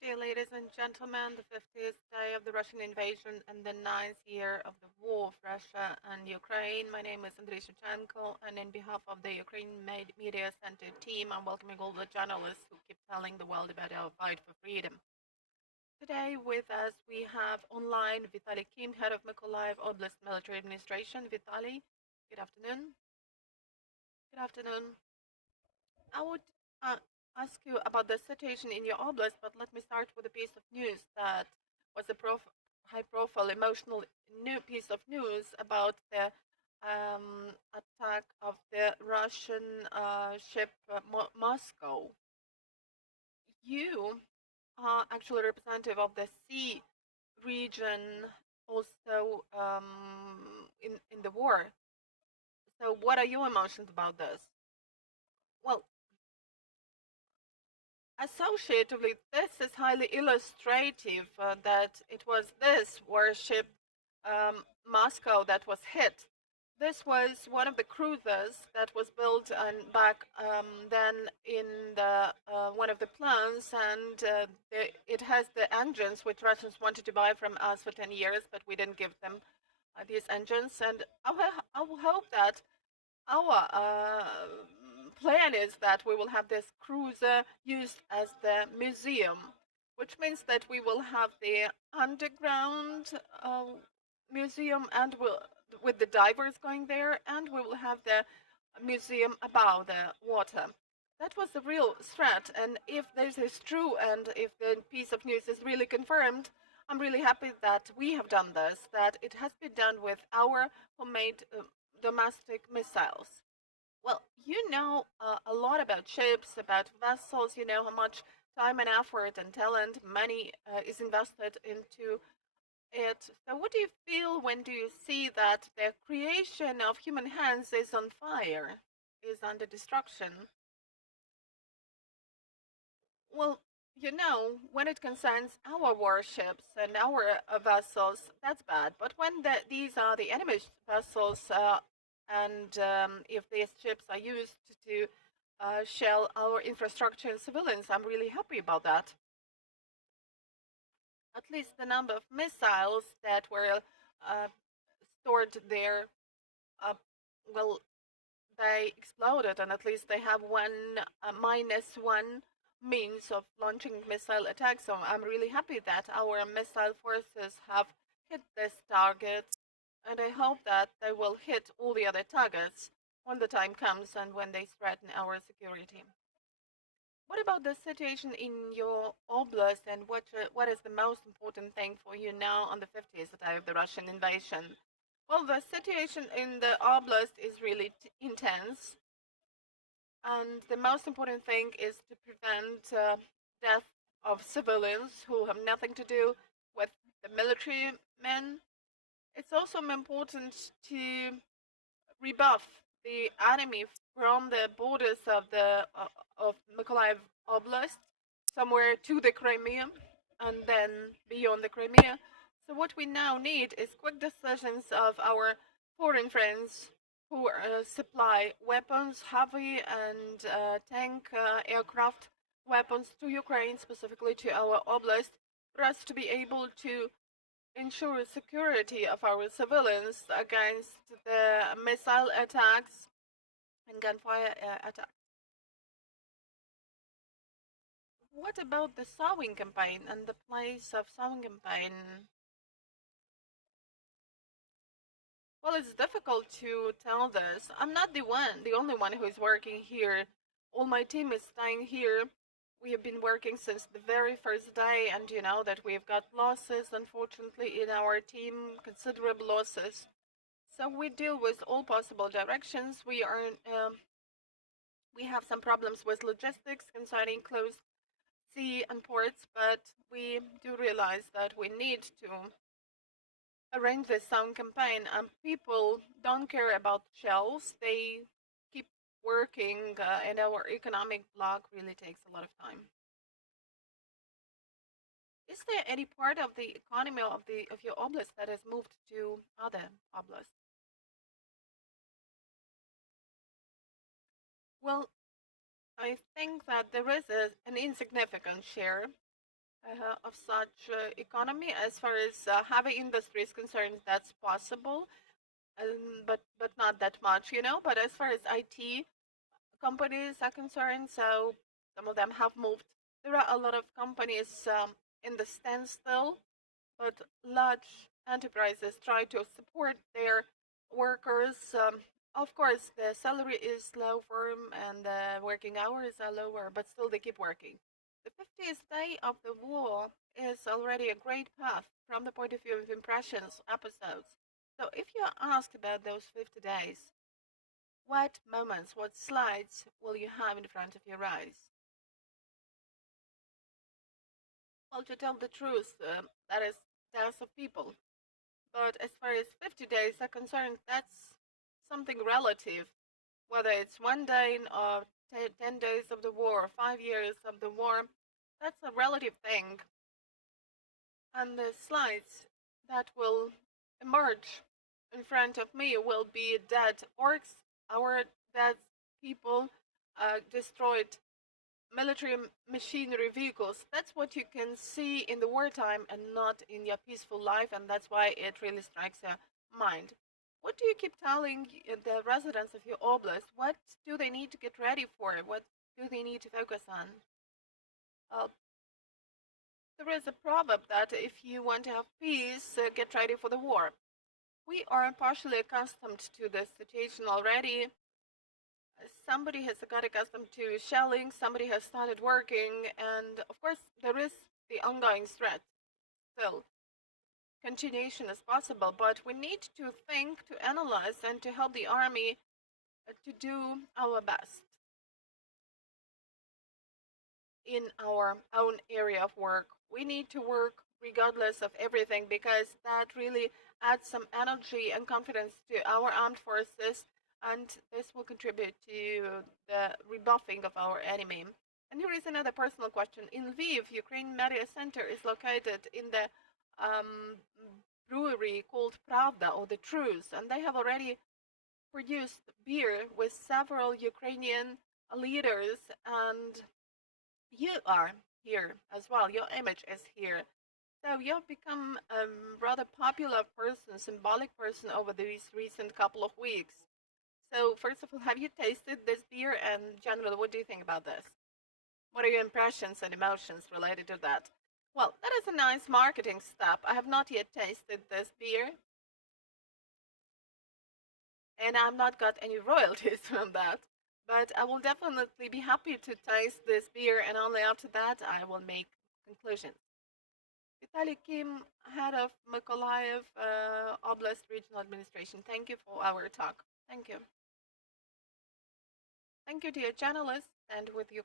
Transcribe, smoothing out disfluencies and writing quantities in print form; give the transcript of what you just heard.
Dear ladies and gentlemen, the 50th day of the Russian invasion and the ninth year of the war of Russia and Ukraine. My name is Andrei Shevchenko, and in behalf of the Ukrainian Media Center team, I'm welcoming all the journalists who keep telling the world about our fight for freedom. Today with us we have online Vitaliy, head of Mykolaiv Oblast Military Administration. Vitaliy, good afternoon. Good afternoon. I would uh, ask you about the situation in your oblast, but let me start with a piece of news that was a high-profile, emotional new piece of news about the attack of the Russian ship Moscow. You are actually representative of the sea region, also in the war. So, what are your emotions about this? Well, associatively, this is highly illustrative that it was this warship, Moscow, that was hit. This was one of the cruisers that was built and back then in the one of the plants, and it has the engines which Russians wanted to buy from us for 10 years, but we didn't give them these engines. And I will hope that our plan is that we will have this cruiser used as the museum, which means that we will have the underground museum and with the divers going there, and we will have the museum above the water. That was the real threat, and if this is true and if the piece of news is really confirmed, I'm really happy that we have done this, that it has been done with our homemade domestic missiles. Well, you know a lot about ships, about vessels. You know how much time and effort and talent, money is invested into it. So, what do you feel when do you see that the creation of human hands is on fire, is under destruction? Well, you know, when it concerns our warships and our vessels, that's bad. But when these are the enemy vessels, and if these ships are used to shell our infrastructure and civilians, I'm really happy about that. At least the number of missiles that were uh, stored there, uh, well, they exploded, and at least they have one -1 means of launching missile attacks. So I'm really happy that our missile forces have hit this target, and I hope that they will hit all the other targets when the time comes and when they threaten our security. What about the situation in your oblast, and what is the most important thing for you now on the 50th day of the Russian invasion? Well, the situation in the oblast is really intense, and the most important thing is to prevent death of civilians who have nothing to do with the military men. It's also important to rebuff the enemy from the borders of Mykolaiv Oblast, somewhere to the Crimea, and then beyond the Crimea. So what we now need is quick decisions of our foreign friends who supply weapons, heavy and tank aircraft weapons to Ukraine, specifically to our oblast, for us to be able to ensure security of our civilians against the missile attacks and gunfire attacks. What about the sowing campaign and the place of sowing campaign? Well, it's difficult to tell this. I'm not the only one who is working here. All my team is staying here. We have been working since the very first day, and you know that we've got losses, unfortunately, in our team, considerable losses. So we deal with all possible directions. We have some problems with logistics concerning closed sea and ports, but we do realize that we need to arrange this sound campaign, and people don't care about shells. They keep working, and our economic block really takes a lot of time. Is there any part of the economy of your oblast that has moved to other oblasts? Well, I think that there is an insignificant share. of such economy. As far as heavy industry is concerned, that's possible, but not that much, you know. But as far as IT companies are concerned, so some of them have moved. There are a lot of companies in the standstill, but large enterprises try to support their workers. Of course, the salary is lower and the working hours are lower, but still they keep working. The 50th day of the war is already a great path from the point of view of impressions, episodes. So if you are asked about those 50 days, what moments, what slides will you have in front of your eyes? Well, to tell the truth, that is deaths of people. But as far as 50 days are concerned, that's something relative. Whether it's 1 day or 10 days of the war, 5 years of the war, that's a relative thing. And the slides that will emerge in front of me will be dead orcs, our dead people, destroyed military machinery vehicles. That's what you can see in the wartime and not in your peaceful life, and that's why it really strikes your mind. What do you keep telling the residents of your oblast? What do they need to get ready for? What do they need to focus on? Uh, there is a proverb that if you want to have peace, get ready for the war. We are partially accustomed to this situation already. Somebody has got accustomed to shelling, somebody has started working, and of course, there is the ongoing threat still. Continuation is possible, but we need to think, to analyze, and to help the army to do our best in our own area of work. We need to work regardless of everything because that really adds some energy and confidence to our armed forces, and this will contribute to the rebuffing of our enemy. And here is another personal question. In Lviv, Ukraine Mediacenter is located in the um, brewery called Pravda, or the Truth, and they have already produced beer with several Ukrainian leaders, and you are here as well. Your image is here. So you've become a rather popular person, symbolic person over these recent couple of weeks. So first of all, have you tasted this beer? And generally, what do you think about this? What are your impressions and emotions related to that? Well, that is a nice marketing step. I have not yet tasted this beer, and I've not got any royalties from that. But I will definitely be happy to taste this beer, and only after that I will make conclusions. Vitaliy Kim, head of Mykolaiv Oblast Regional Administration. Thank you for our talk. Thank you. Thank you, dear journalists, and with you.